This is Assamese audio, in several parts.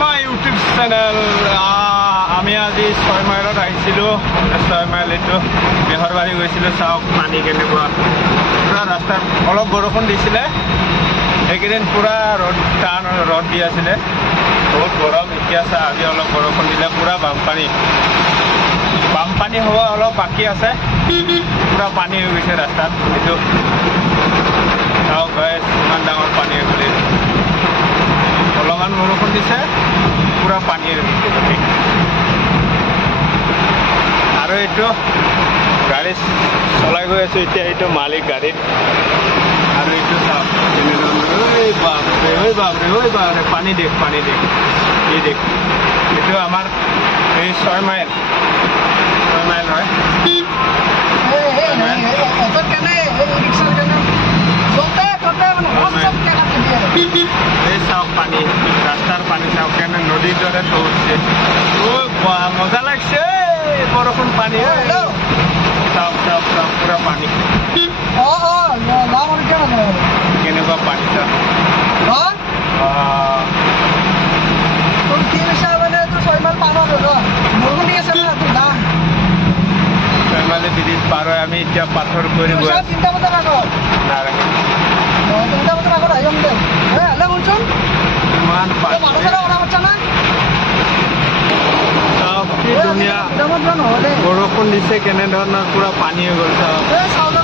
My YouTube channel. আমি আজি 6 মাইলত আহিছিলোঁ। 6 মাইল এইটো বেহৰবাৰী গৈছিলোঁ। চাওক পানী কেনেকুৱা, পুৰা ৰাস্তাত অলপ বৰষুণ দিছিলে, এইকেইদিন পুৰা টান ৰ'দ দি আছিলে, বহুত গৰম। এতিয়া চা আজি অলপ বৰষুণ দিলে পুৰা বানপানী হ'ব অলপ বাকী আছে, পুৰা পানী হৈ গৈছে ৰাস্তাত। এইটো চাওক গাইজ, ইমান ডাঙৰ পানী হৈ গ'ল। অলপমান বৰষুণ দিছে, পুৰা পানী হৈ গৈছে গোটেই। আৰু এইটো গাড়ী চলাই গৈ আছোঁ এতিয়া, এইটো মালিক গাড়ীত। আৰু এইটো চাওক বাপৰে পানী দেখ এই দেখ। এইটো আমাৰ এই 6 মাইল হয়। এই চাওক পানী, ৰাস্তাৰ পানী চাওক কেনে নদীৰ দৰে চৌছে। মজা লাগছে বৰষুণ পানী। চাওক পুৰা পানী, কেনেকুৱা পানী চাওক। ব্ৰিজ পাৰ হৈ আমি এতিয়া পাথৰ কৰি গৈ আছোঁ। ইমান কি ধুনীয়া বৰষুণ দিছে, কেনেধৰণৰ পুৰা পানী হৈ গ'ল চাওক।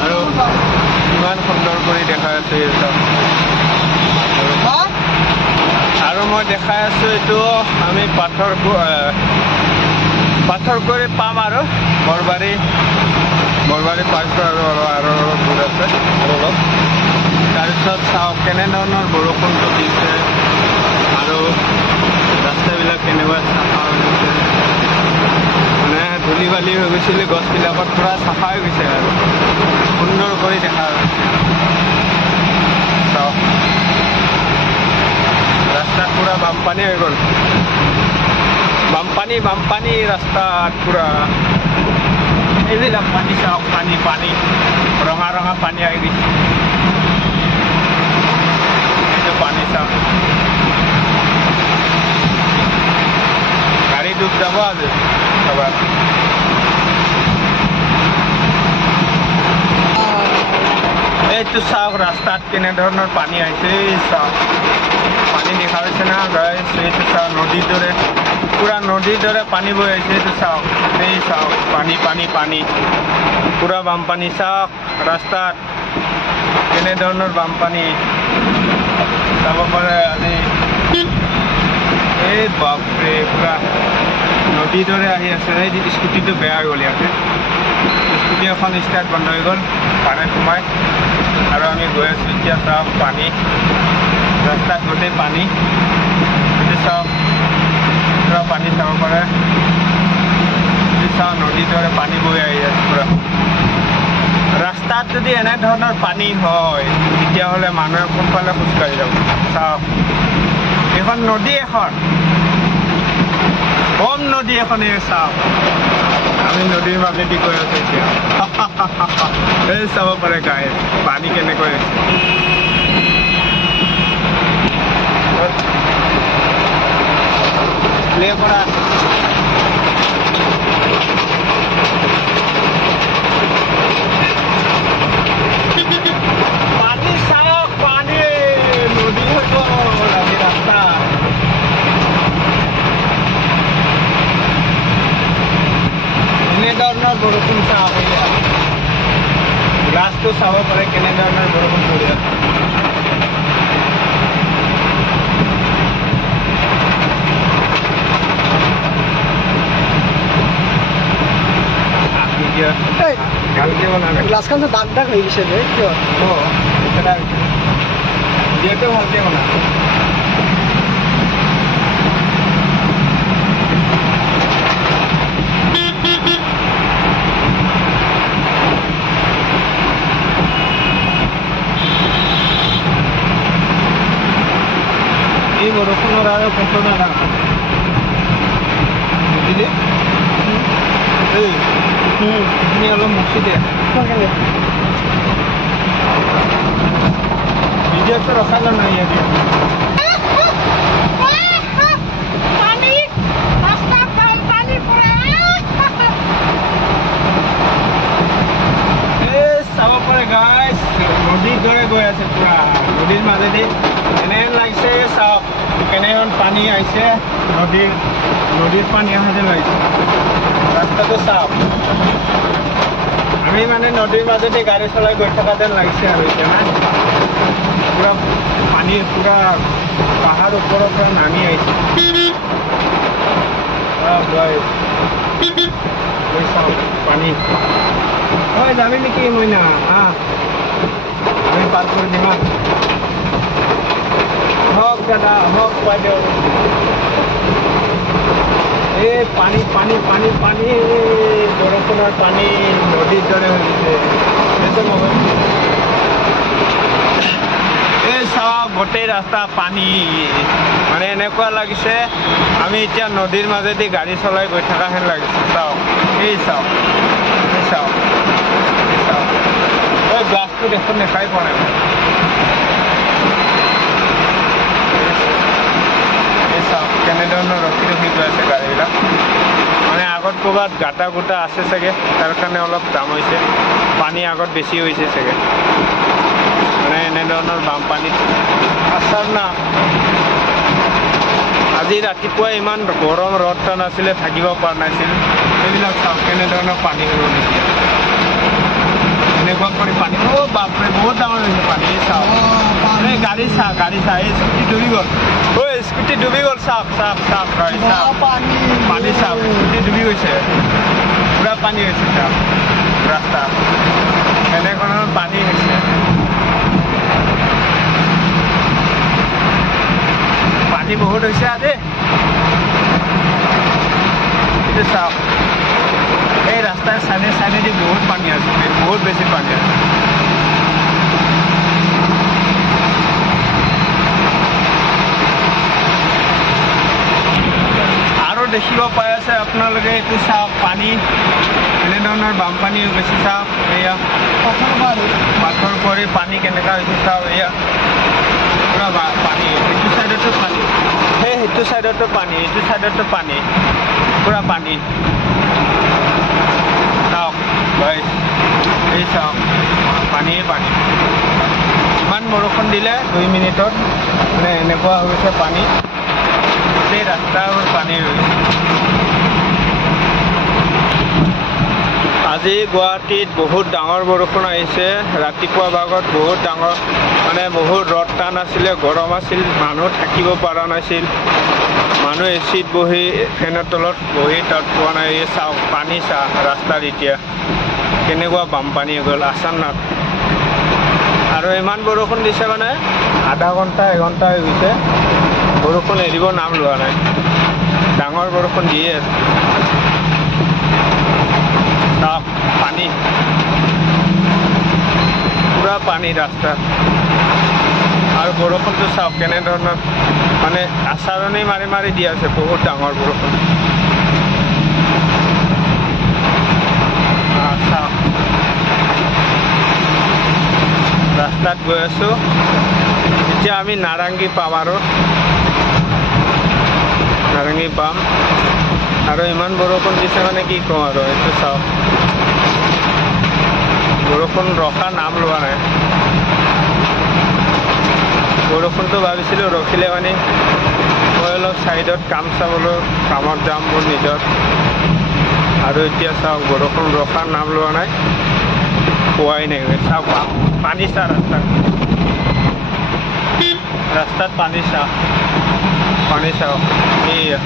আৰু ইমান সুন্দৰ কৰি দেখাই আছো চাওক। আৰু মই দেখাই আছো এইটো আমি পাথৰ কৰি পাম আৰু বৰবাৰী পাইছোঁ আৰু অলপ দূৰ আছে আৰু অলপ। তাৰপিছত চাওক কেনেধৰণৰ বৰষুণটো দিছে আৰু ৰাস্তাবিলাক কেনেকুৱা চাফা হৈ গৈছে, মানে ধূলি বালি হৈ গৈছিলে, গছবিলাকত পুৰা চাফা হৈ গৈছে আৰু সুন্দৰ কৰি দেখা হৈছে। চাওক ৰাস্তাত পুৰা বানপানী হৈ গ'ল, বানপানী ৰাস্তাত পুৰা। এইবিলাক পানী চাওক, পানী ৰঙা পানী আহি গৈছে। এইটো পানী চাওক, গাড়ী ডুব যাব আজি সবাই। এইটো চাওক ৰাস্তাত কেনেধৰণৰ পানী আহিছে, চাওক পানী দেখা হৈছে না গাইজ। এইটো চাওক নদীৰ দৰে, পুৰা নদীৰ দৰে পানী বৈ আহিছে। এইটো চাওক, এই চাওক পানী পুৰা বানপানী। চাওক ৰাস্তাত কেনেধৰণৰ বানপানী চাব পাৰে আজি। এই বাপৰে পুৰা নদীৰ দৰে আহি আছে। এই স্কুটিটো বেয়া হৈ গ'ল, ইয়াতে স্কুটি এখন ষ্টাৰ্ট বন্ধ হৈ গ'ল পানীত সোমাই। আৰু আমি গৈ আছোঁ এতিয়া। চাওক পানী ৰাস্তাত গোটেই পানী, এইটো চাওক পুৰা পানী চাব পাৰে। চাওক নদীৰ দৰে পানী বৈ আহি আছে পুৰা ৰাস্তাত। যদি এনেধৰণৰ পানী হয় তেতিয়াহ'লে মানুহে কোনফালে খোজকাঢ়ি যাব। চাওক এখন নদী, কম নদী এখনে। চাওক আমি নদীৰ মাজেদি গৈ আছো এতিয়া। এই চাব পাৰে গাই পানী কেনেকৈ পৰা পানী চাওক, পানী নদী হৈ গ'ল আজি ৰাস্তা। কেনেধৰণৰ বৰষুণ চাওক, গ্লাছটো চাব পাৰে কেনেধৰণৰ বৰষুণ পৰি আছে। গ্লাছখন দাগ হৈ গৈছে যে কিয়? যিহেতু ভালকে বনা এই বৰষুণৰ আৰু পচন্দ না বুজিলি? এইখিনি অলপ মুচি দিয়ে। ভিডিঅ'টো ৰখালো নাই ইয়াতে। এখন পানী আহিছে নদীৰ পানী অহা যেন লাগিছে ৰাস্তাটো চাওক আমি মানে নদীৰ মাজতে গাড়ী চলাই গৈ থকা যেন লাগিছে আৰু এতিয়া না পুৰা পানী পুৰা পাহাৰ ওপৰৰ পৰা নামি আহিছে চাওক পানী হয় যাবি নেকি মইনা আমি পাৰ কৰি দিম হওক দাদা হওক বাইদেউ এই পানী পানী পানী পানী বৰষুণৰ পানী নদীৰ দৰে হৈ গৈছে এই চাওক গোটেই ৰাস্তা পানী মানে এনেকুৱা লাগিছে আমি এতিয়া নদীৰ মাজেদি গাড়ী চলাই গৈ থকা হেন লাগিছে চাওক এই চাওক এই চাওক এই চাওক এই গ্লাছটো দেখোন দেখাই পোৱা নাই চাওক কেনেধৰণৰ ৰখি ৰখি গৈ আছে গাড়ীবিলাক মানে আগত ক'ৰবাত গাঁটা গোটা আছে চাগে তাৰ কাৰণে অলপ জাম হৈছে পানী আগত বেছি হৈছে চাগে মানে এনেধৰণৰ বানপানীত আচাৰ না আজি ৰাতিপুৱা ইমান গৰম ৰ'দ টান আছিলে থাকিব পৰা নাছিল সেইবিলাক চাওক কেনেধৰণৰ পানী হৈ গ'ল এতিয়া এনেকুৱা কৰি পানী বাপৰে বহুত ডাঙৰ হৈছে পানী চাওক এই গাড়ী চা এই স্কুটি ডুবি গ'ল স্কুটি ডুবি গ'ল চাওক চাওক চাওক পানী চাওক স্কুটি ডুবি গৈছে পুৰা পানী হৈছে চাওক ৰাস্তা এনেধৰণৰ পানী হৈছে পানী বহুত হৈছে আজি এইটো চাওক এই ৰাস্তাৰ চাইডেদি বহুত পানী আছে বহুত বেছি পানী আছে আৰু দেখিব পাই আছে আপোনালোকে এইটো চাওক পানী এনেধৰণৰ বানপানী হৈ গৈছে চাওক এয়া পাথৰ পৰি পানী কেনেকুৱা হৈছে চাওক এয়া পুৰা পানী এইটো চাইডতো পানী সেইটো চাইডতো পানী এইটো চাইডতো পানী পুৰা পানী চাওক এই চাওক পানীয়ে পানী ইমান বৰষুণ দিলে 2 মিনিটত মানে এনেকুৱা হৈ গৈছে পানী গোটেই ৰাস্তাৰ পানী হৈ গৈছে আজি গুৱাহাটীত বহুত ডাঙৰ বৰষুণ আহিছে ৰাতিপুৱা ভাগত বহুত ডাঙৰ মানে বহুত ৰ'দ টান আছিলে গৰম আছিল মানুহ থাকিব পৰা নাছিল মানুহ এচিত বহি ফেনৰ তলত বহি তাত পোৱা নাই চাওক পানী চাহ ৰাস্তাত এতিয়া কেনেকুৱা বানপানী হৈ গ'ল আচানক আৰু ইমান বৰষুণ দিছে মানে আধা ঘণ্টা এঘণ্টা হৈ গৈছে বৰষুণ এৰিব নাম লোৱা নাই ডাঙৰ বৰষুণ দিয়ে আছে চাওক পানী পুৰা পানী ৰাস্তাত আৰু বৰষুণটো চাওক কেনেধৰণৰ মানে আচাৰণি মাৰি মাৰি দি আছে বহুত ডাঙৰ বৰষুণ চাওক ৰাস্তাত গৈ আছো এতিয়া আমি নাৰেংগী পাম আৰু নাৰেংগী পাম আৰু ইমান বৰষুণ দিছে মানে কি কওঁ আৰু এইটো চাওক বৰষুণ ৰখা নাম লোৱা নাই বৰষুণটো ভাবিছিলোঁ ৰখিলে মানে মই অলপ চাইডত কাম চাবলৈ কামত যাম মোৰ নিজৰ আৰু এতিয়া চাওক বৰষুণ ৰখাৰ নাম লোৱা নাই পোৱাই নাই চাওক পানী চা ৰাস্তাত পানী চাওক এইয়া